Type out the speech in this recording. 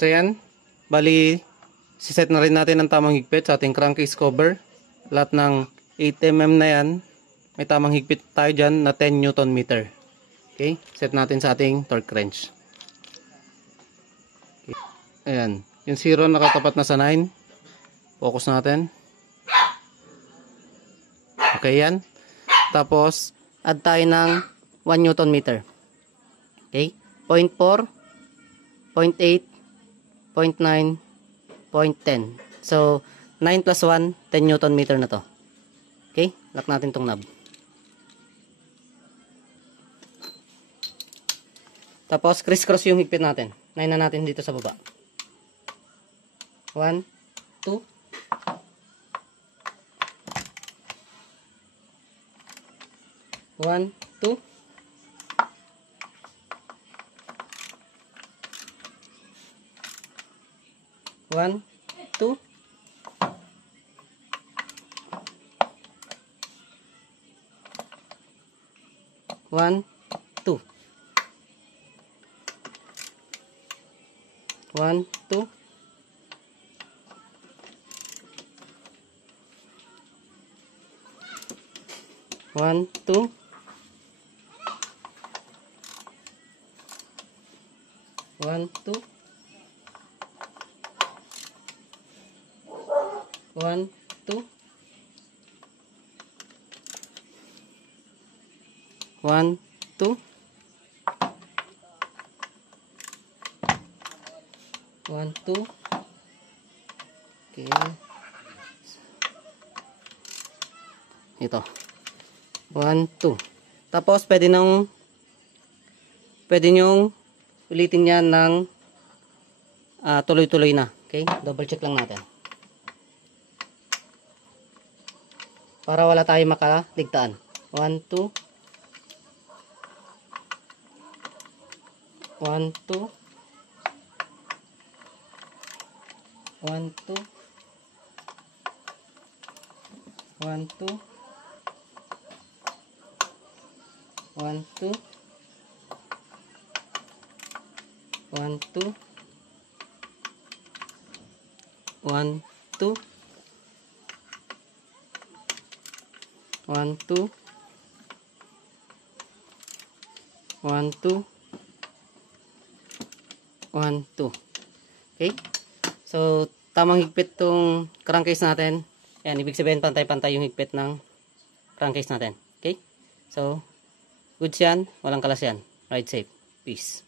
So yan, bali siset na rin natin ang tamang higpit sa ating crankcase cover. Lahat ng 8mm na yan, may tamang higpit tayo dyan na 10 Newton meter. Okay, set natin sa ating torque wrench. Okay. Ayan, yung 0 nakatapat na sa 9. Focus natin. Okay yan. Tapos, add tayo ng 1 Newton meter. Okay, 0.4, 0.8, 0.9, 0.10. So, 9 plus 1, 10 Newton meter na to. Okay, lock natin tong knob. Tapos, criss-cross yung higpit natin. 9 na natin dito sa baba. 1, 2, 1, 2, 1, 2, 1, 2, 1, 2, 1, 2, 1, 2, 1, 2, 1, 2, 1, 2. Okay. Ito. 1, 2. Tapos pwede nyong ulitin yan ng tuloy-tuloy na. Okay? Double check lang natin. Para wala tayong makaligtaan. 1, 2. 1, 2. 1, 2. 1, 2. 1, 2. 1, 2. 1, 2. 1, 2. 1, 2. 1, 2. Okay? So, tamang higpit tong crankcase natin. Ayan, ibig sabihin pantay-pantay yung higpit ng crankcase natin. Okay? So, goods yan. Walang kalas yan. Ride safe. Peace.